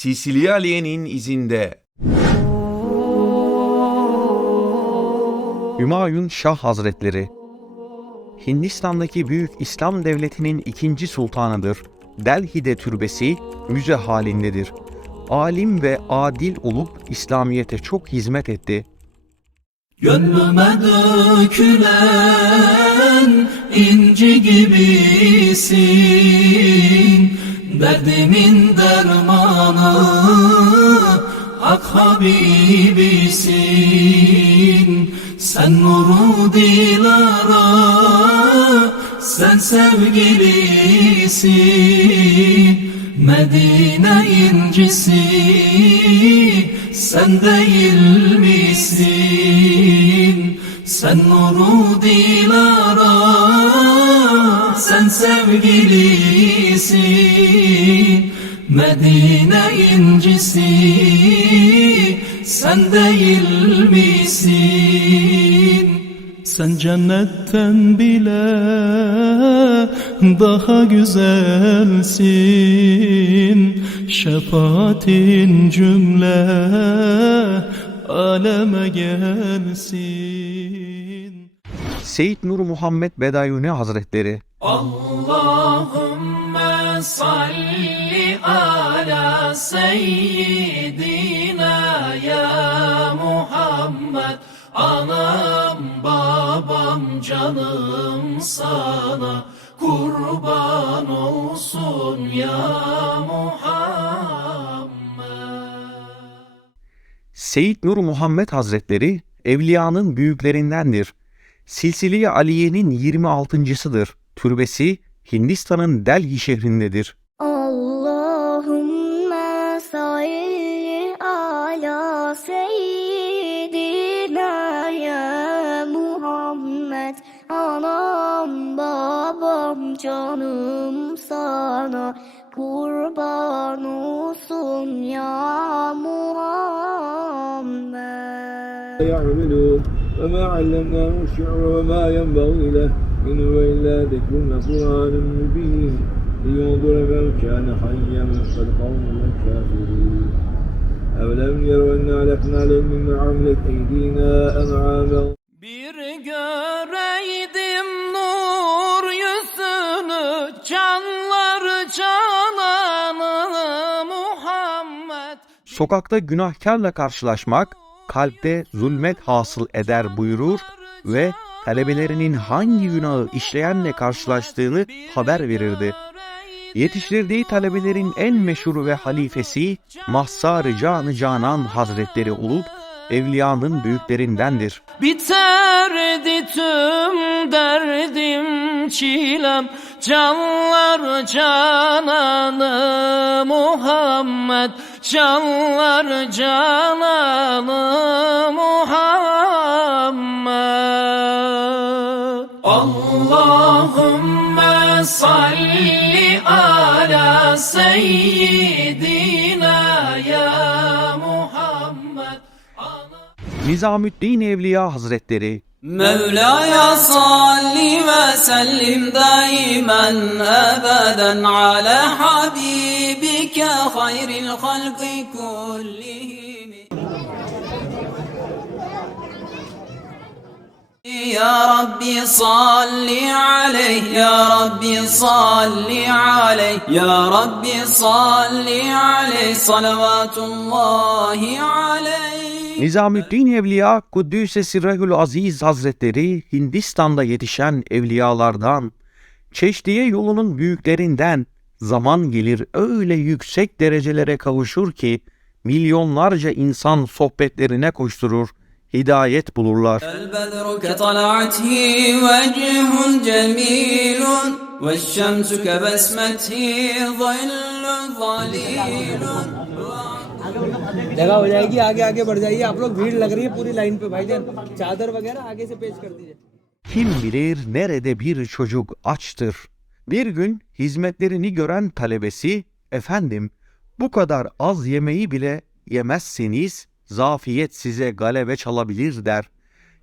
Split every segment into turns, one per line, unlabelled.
Sicilya Aliye'nin izinde. Hümayun Şah Hazretleri Hindistan'daki büyük İslam devletinin ikinci sultanıdır. Delhi'de türbesi müze halindedir. Alim ve adil olup İslamiyete çok hizmet etti.
Gönlüme dökülen inci gibisin Derdimin dermanı Hak Habibisin. Sen nuru dilara Sen sevgilisin. Medine incisi sen değil misin? Sen nuru dilara sen sevgilisin Medine incisi sen değil misin? Sen cennetten bile daha güzelsin. Şefaatin cümle aleme gelsin.
Seyyid Nur Muhammed Bedayuni Hazretleri.
Allahümme salli ala seyyidina ya Muhammed Anam babam canım sana kurban olsun ya Muhammed
Seyyid Nur Muhammed Hazretleri evliyanın büyüklerindendir. Silsile-i Aliye'nin 26.sıdır. Türbesi Hindistan'ın Delhi şehrindedir.
Allahümme salli ala seyyidina ya Muhammed Anam babam canım sana kurban olsun ya Muhammed
يعملون وما علمناه الشعر وما ينبغي له إن هو إلا ذكر وقرآن مبين لينظر من كان حيا فالقوم الكافرين أولم يروا أنا أهلكنا لهم مما عملت أيدينا أنعاما
Bir göreydim nur yüzünü canlar cananı Muhammed
Sokakta günahkarla karşılaşmak kalpte zulmet hasıl eder buyurur ve talebelerinin hangi günahı işleyenle karşılaştığını haber verirdi. Yetiştirdiği talebelerin en meşhur ve halifesi Mahsar-ı Canı Canan Hazretleri olup evliyanın büyüklerindendir.
Biterdi tüm derdim çilem Canlar cananı Muhammed Canlar cananı Muhammed. Allahümme salli ala seyyidina ya Muhammed.
Nizamüddin Evliya Hazretleri
مولاي صل وسلم دائما ابدا على حبيبك خير الخلق كلهم. يا ربي صل عليه يا ربي صل عليه يا ربي صل عليه صلوات الله عليه.
Nizamüddin Evliya Sirrahül Aziz Hazretleri Hindistan'da yetişen evliyalardan, Çeşdiye yolunun büyüklerinden zaman gelir öyle yüksek derecelere kavuşur ki milyonlarca insan sohbetlerine koşturur, hidayet bulurlar.
दगा हो जाएगी आगे आगे बढ़ जाइए आप लोग भीड़ लग रही है पूरी लाइन पे भाईजान चादर वगैरह आगे से पेश कर दीजिए
Kim bilir nerede bir çocuk açtır. Bir gün hizmetlerini gören talebesi, efendim bu kadar az yemeği bile yemezseniz zafiyet size galebe çalabilir der.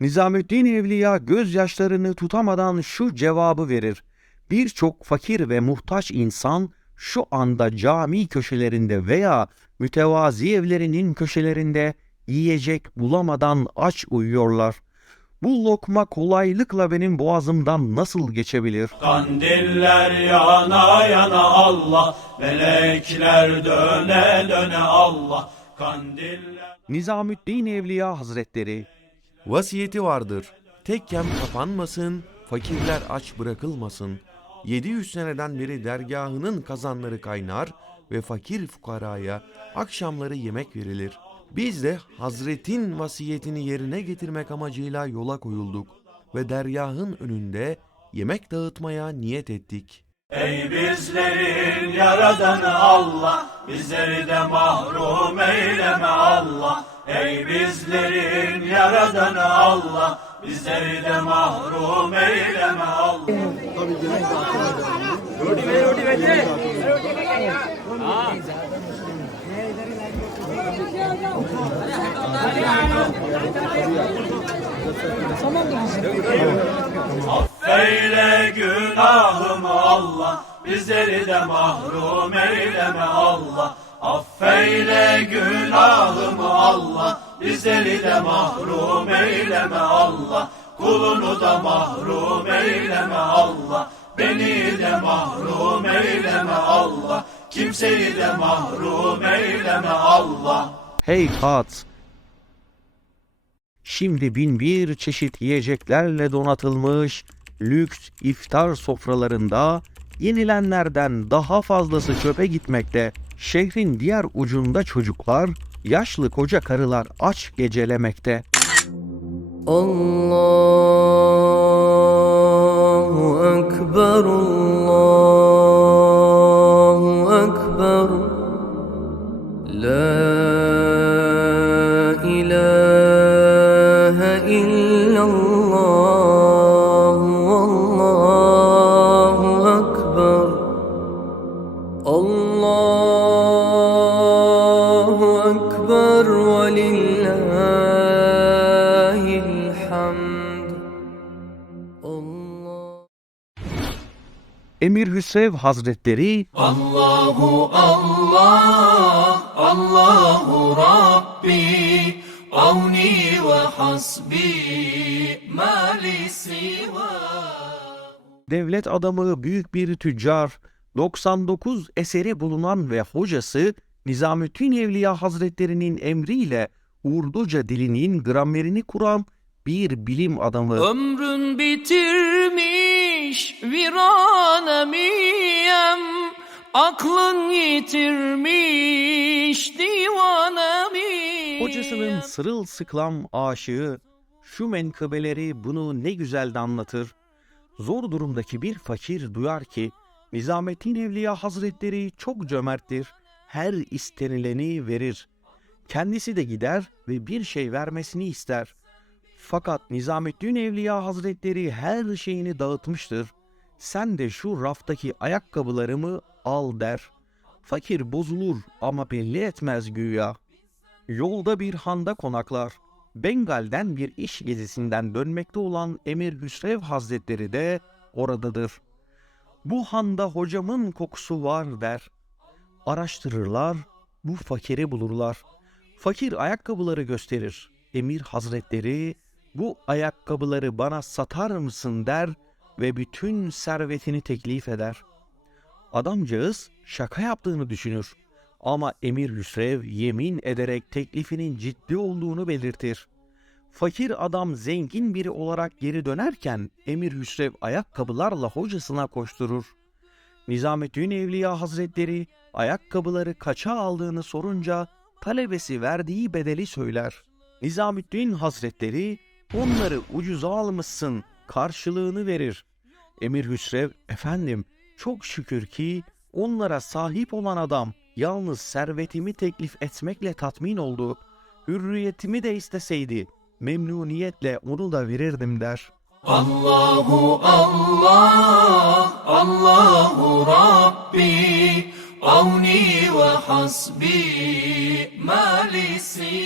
Nizamettin Evliya gözyaşlarını tutamadan şu cevabı verir. Birçok fakir ve muhtaç insan şu anda cami köşelerinde veya Mütevazi evlerinin köşelerinde yiyecek bulamadan aç uyuyorlar. Bu lokma kolaylıkla benim boğazımdan nasıl geçebilir?
Kandiller yana yana Allah, melekler döne döne Allah. Kandiller
Nizamüddin Evliya Hazretleri Vasiyeti vardır. Tekkem kapanmasın, fakirler aç bırakılmasın. 700 seneden beri dergahının kazanları kaynar ve fakir fukaraya akşamları yemek verilir. Biz de Hazretin vasiyetini yerine getirmek amacıyla yola koyulduk ve dergahın önünde yemek dağıtmaya niyet ettik.
Ey bizlerin yaradanı Allah, bizleri de mahrum eyleme Allah. Ey bizlerin yaradanı Allah, bizleri de mahrum eyleme Allah. Affeyle günahımı Allah, bizleri de mahrum eyleme Allah. Affeyle günahımı Allah, bizleri de mahrum eyleme Allah. Kulunu da mahrum eyleme Allah, beni de mahrum eyleme Allah. Kimseyi de mahrum eyleme Allah.
Hey Kat! Şimdi bin bir çeşit yiyeceklerle donatılmış lüks iftar sofralarında yenilenlerden daha fazlası çöpe gitmekte. Şehrin diğer ucunda çocuklar, yaşlı koca karılar aç gecelemekte.
Allahu
Emir Hüsev Hazretleri
Allahu Allah, Allahu Rabbi, avni ve hasbi, mali siva.
devlet adamı büyük bir tüccar, 99 eseri bulunan ve hocası Nizamettin Evliya Hazretleri'nin emriyle Urduca dilinin gramerini kuran bir bilim adamı.
Ömrün bitirmiş viranamiyem, aklın yitirmiş divanamiyem.
Hocasının sırılsıklam aşığı şu menkıbeleri bunu ne güzel de anlatır. Zor durumdaki bir fakir duyar ki Nizamettin Evliya Hazretleri çok cömerttir. Her istenileni verir. Kendisi de gider ve bir şey vermesini ister. Fakat Nizamettin Evliya Hazretleri her şeyini dağıtmıştır. Sen de şu raftaki ayakkabılarımı al der. Fakir bozulur ama belli etmez güya. Yolda bir handa konaklar. Bengal'den bir iş gezisinden dönmekte olan Emir Hüsrev Hazretleri de oradadır. Bu handa hocamın kokusu var der. Araştırırlar, bu fakiri bulurlar. Fakir ayakkabıları gösterir. Emir Hazretleri bu ayakkabıları bana satar mısın der ve bütün servetini teklif eder. Adamcağız şaka yaptığını düşünür. Ama Emir Hüsrev yemin ederek teklifinin ciddi olduğunu belirtir. Fakir adam zengin biri olarak geri dönerken Emir Hüsrev ayakkabılarla hocasına koşturur. Nizamettin Evliya Hazretleri ayakkabıları kaça aldığını sorunca talebesi verdiği bedeli söyler. Nizamettin Hazretleri onları ucuza almışsın karşılığını verir. Emir Hüsrev efendim çok şükür ki onlara sahip olan adam yalnız servetimi teklif etmekle tatmin oldu. Hürriyetimi de isteseydi memnuniyetle onu da verirdim der.
Allahu Allah, Allahu Rabbi, avni ve hasbi, mali siva.